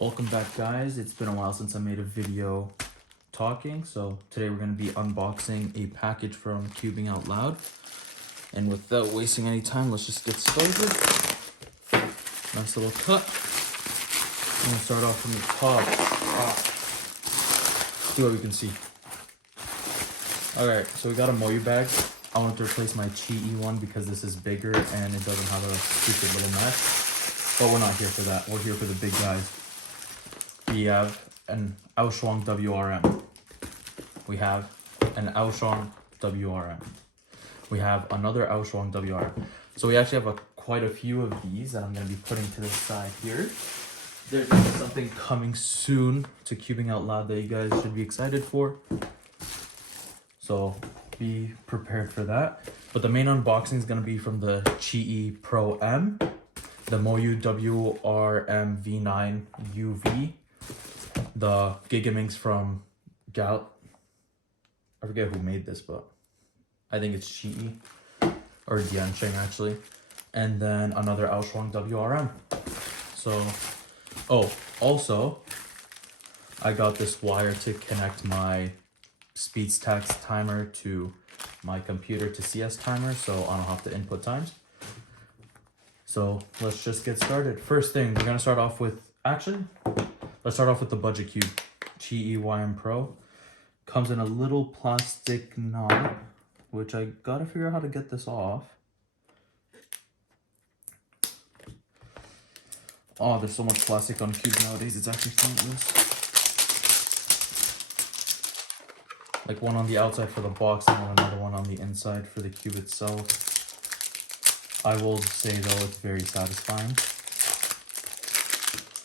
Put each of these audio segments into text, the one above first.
Welcome back, guys. It's been a while since I made a video talking, so today we're going to be unboxing a package from CubingOutLoud. And without wasting any time, let's just get started. Nice little cut. I'm going to start off from the top. See what we can see. Alright, so we got a Moyu bag. I want to replace my Qiyi one because this is bigger and it doesn't have a stupid little mess. But we're not here for that. We're here for the big guys. We have an Weilong WRM. We have an Weilong WRM. We have another Weilong WRM. So we actually have quite a few of these that I'm going to be putting to the side here. There's something coming soon to CubingOutLoud that you guys should be excited for. So be prepared for that. But the main unboxing is going to be from the Qiyi Pro M, the Moyu WRM V9 UV, the Gigaminx from I forget who made this, but I think it's Qiyi or Diansheng actually, and then another Weilong WRM. So, also I got this wire to connect my speeds tax timer to my computer to CS timer, so I don't have to input times. So let's just get started. First thing, we're gonna start off with, let's start off with the budget cube. Qiyi YM Pro. Comes in a little plastic knob, which I gotta figure out how to get this off. Oh, there's so much plastic on cubes nowadays, it's actually pointless. Like one on the outside for the box and then another one on the inside for the cube itself. I will say though, it's very satisfying.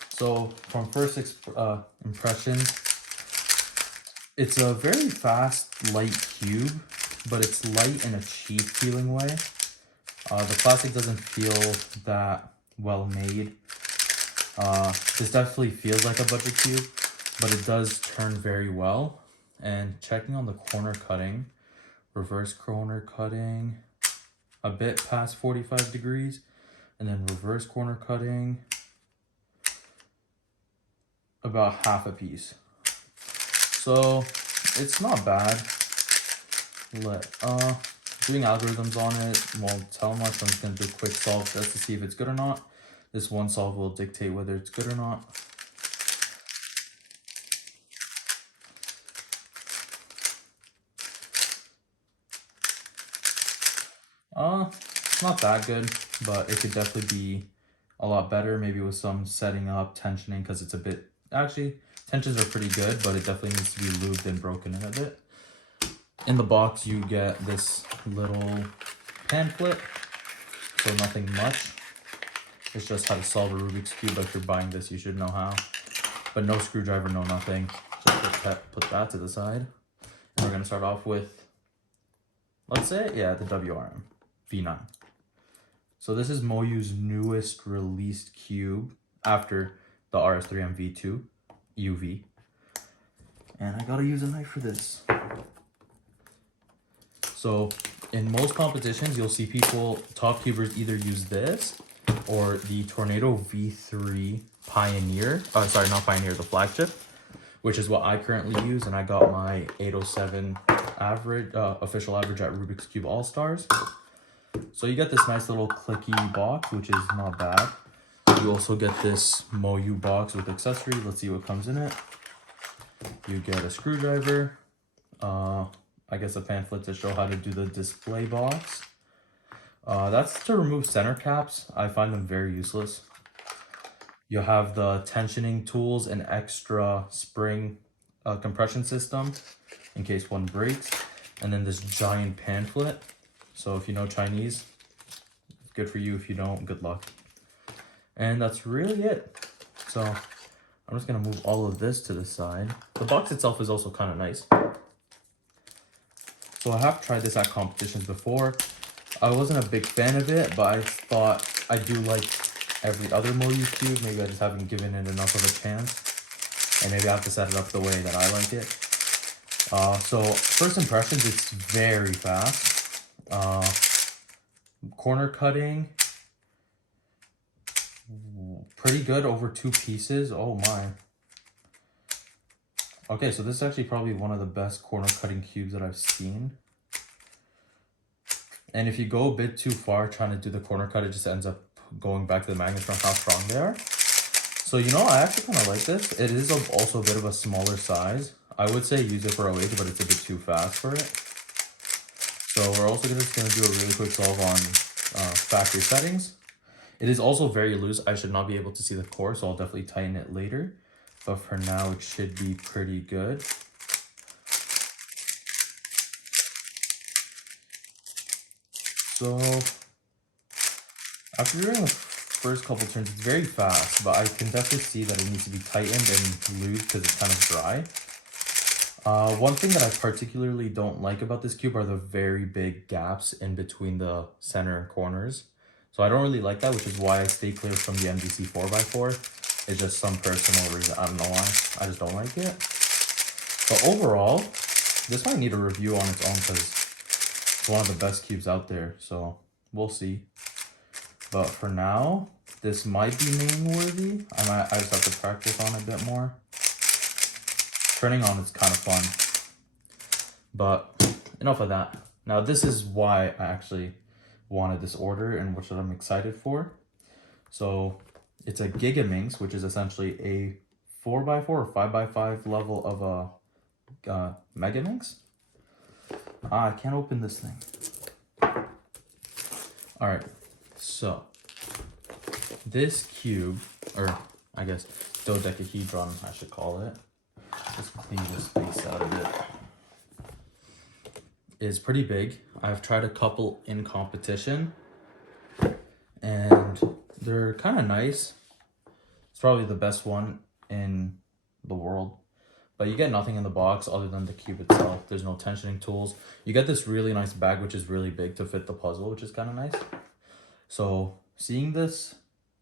So from first impressions, it's a very fast, light cube, but it's light in a cheap feeling way. The plastic doesn't feel that well made. This definitely feels like a budget cube, but it does turn very well. And checking on the corner cutting, reverse corner cutting, a bit past 45 degrees, and then reverse corner cutting, about half a piece. So it's not bad. Doing algorithms on it won't tell much. I'm just gonna do a quick solve just to see if it's good or not. This one solve will dictate whether it's good or not. It's not that good, but it could definitely be a lot better, maybe with some setting up, tensioning, because it's a bit, actually, tensions are pretty good, but it definitely needs to be lubed and broken in a bit. In the box, you get this little pamphlet, so nothing much. It's just how to solve a Rubik's Cube, but if you're buying this, you should know how. But no screwdriver, no nothing. Just put that to the side. And we're gonna start off with, let's say, yeah, the WRM V9. So this is Moyu's newest released cube after the RS3M V2 UV. And I gotta use a knife for this. So in most competitions, you'll see top cubers either use this or the Tornado V3 Pioneer. Sorry, not Pioneer, the flagship, which is what I currently use. And I got my 807 average, official average at Rubik's Cube All-Stars. So you get this nice little clicky box, which is not bad. You also get this Moyu box with accessories. Let's see what comes in it. You get a screwdriver, I guess a pamphlet to show how to do the display box. That's to remove center caps. I find them very useless. You'll have the tensioning tools and extra spring compression system in case one breaks. And then this giant pamphlet. So if you know Chinese, good for you. If you don't, good luck. And that's really it. So I'm just gonna move all of this to the side. The box itself is also kind of nice. So I have tried this at competitions before. I wasn't a big fan of it, but I thought I do like every other Moyu cube. Maybe I just haven't given it enough of a chance. And maybe I have to set it up the way that I like it. So first impressions, it's very fast. Corner cutting, pretty good over 2 pieces. Oh my. Okay, so this is actually probably one of the best corner cutting cubes that I've seen. And if you go a bit too far trying to do the corner cut, it just ends up going back to the magnets from how strong they are. So, you know, I actually kind of like this. It is also a bit of a smaller size. I would say use it for OH, but it's a bit too fast for it. So we're also just going to do a really quick solve on factory settings. It is also very loose. I should not be able to see the core, so I'll definitely tighten it later. But for now, it should be pretty good. So after doing the first couple turns, it's very fast, but I can definitely see that it needs to be tightened and lubed because it's kind of dry. One thing that I particularly don't like about this cube are the very big gaps in between the center and corners. So I don't really like that, which is why I stay clear from the MDC 4x4. It's just some personal reason. I don't know why. I just don't like it. But overall, this might need a review on its own because it's one of the best cubes out there. So we'll see. But for now, this might be main worthy. I just have to practice on it a bit more. Turning on is kind of fun. But enough of that. Now this is why I actually wanted this order and what I'm excited for. So it's a Gigaminx, which is essentially a 4x4 or 5x5 level of a Megaminx. I can't open this thing. All right, so this cube, or I guess dodecahedron, I should call it. Just clean this space out of it. Is pretty big. I've tried a couple in competition, and they're kind of nice. It's probably the best one in the world. But you get nothing in the box other than the cube itself. There's no tensioning tools. You get this really nice bag, which is really big to fit the puzzle, which is kind of nice. So seeing this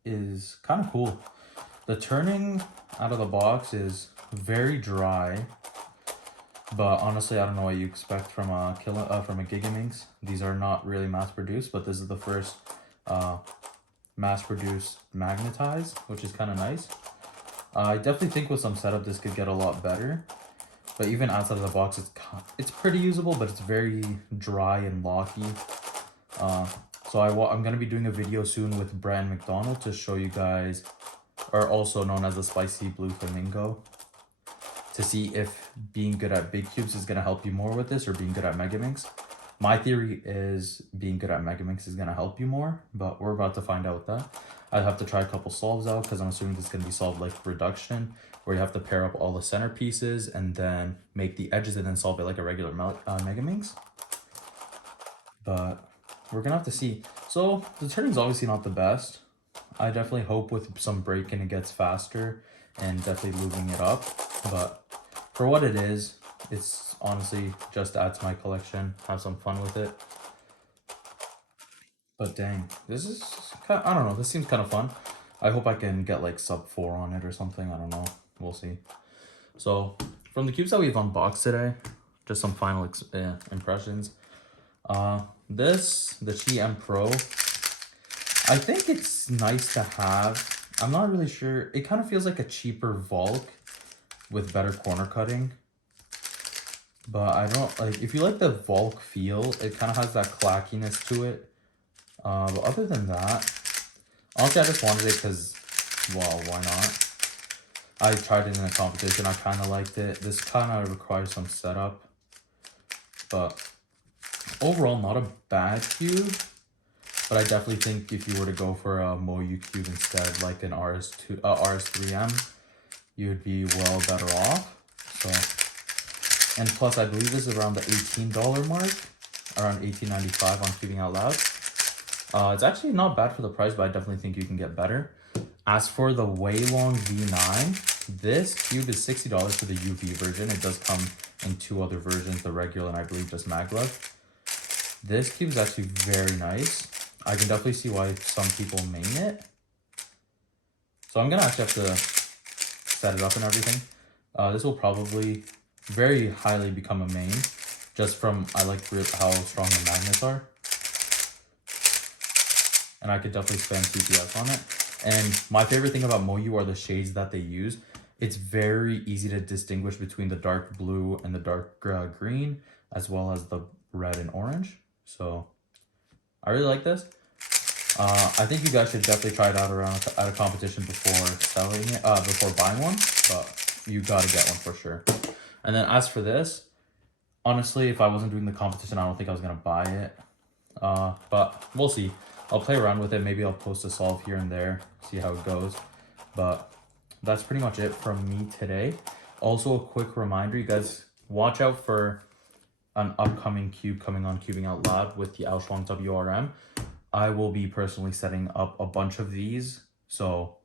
is kind of cool. The turning out of the box is very dry. But honestly, I don't know what you expect from a Gigaminx. These are not really mass-produced, but this is the first mass-produced magnetized, which is kind of nice. I definitely think with some setup, this could get a lot better. But even outside of the box, it's pretty usable, but it's very dry and locky. So I'm going to be doing a video soon with Brand McDonald to show you guys, or also known as the Spicy Blue Flamingo, to see if being good at big cubes is going to help you more with this or being good at Megaminx. My theory is being good at Megaminx is going to help you more, but we're about to find out that. I have to try a couple solves out because I'm assuming this is going to be solved like reduction, where you have to pair up all the center pieces and then make the edges and then solve it like a regular Megaminx. But we're going to have to see. So the turning's obviously not the best. I definitely hope with some braking it gets faster and definitely lubing it up. But for what it is, it's honestly just to add to my collection, have some fun with it. But dang, this is kind of, I don't know, this seems kind of fun. I hope I can get like sub 4 on it or something. I don't know, we'll see. So from the cubes that we've unboxed today, just some final impressions. The Qiyi M Pro, I think it's nice to have. I'm not really sure. It kind of feels like a cheaper Volk with better corner cutting. But I don't like, if you like the Volk feel, it kind of has that clackiness to it. But other than that, honestly, I just wanted it because, well, why not? I tried it in a competition. I kind of liked it. This kind of requires some setup. But overall, not a bad cube. But I definitely think if you were to go for a Moyu cube instead, like an RS3M, you'd be well better off. So, and plus, I believe this is around the $18 mark, around $18.95 on CubingOutLoud. It's actually not bad for the price, but I definitely think you can get better. As for the Weilong V9, this cube is $60 for the UV version. It does come in 2 other versions, the regular and I believe just maglev. This cube is actually very nice. I can definitely see why some people main it. So I'm gonna actually have to set it up and everything. This will probably very highly become a main, just from I like how strong the magnets are. And I could definitely spend CPS on it. And my favorite thing about Moyu are the shades that they use. It's very easy to distinguish between the dark blue and the dark green, as well as the red and orange. So I really like this. I think you guys should definitely try it out around at a competition before selling it, before buying one, but you gotta get one for sure. And then as for this, honestly, if I wasn't doing the competition, I don't think I was gonna buy it. But we'll see. I'll play around with it. Maybe I'll post a solve here and there, see how it goes. But that's pretty much it from me today. Also, a quick reminder, you guys watch out for an upcoming cube coming on Cubing Out Loud with the Weilong WRM. I will be personally setting up a bunch of these, so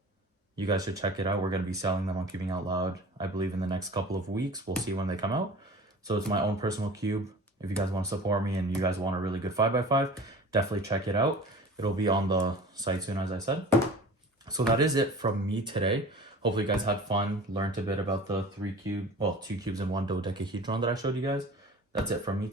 you guys should check it out. We're going to be selling them on Cubing Out Loud, I believe, in the next couple of weeks. We'll see when they come out. So it's my own personal cube. If you guys want to support me and you guys want a really good 5x5, definitely check it out. It'll be on the site soon, as I said. So that is it from me today. Hopefully you guys had fun, learned a bit about the 2 cubes and 1 dodecahedron that I showed you guys. That's it from me.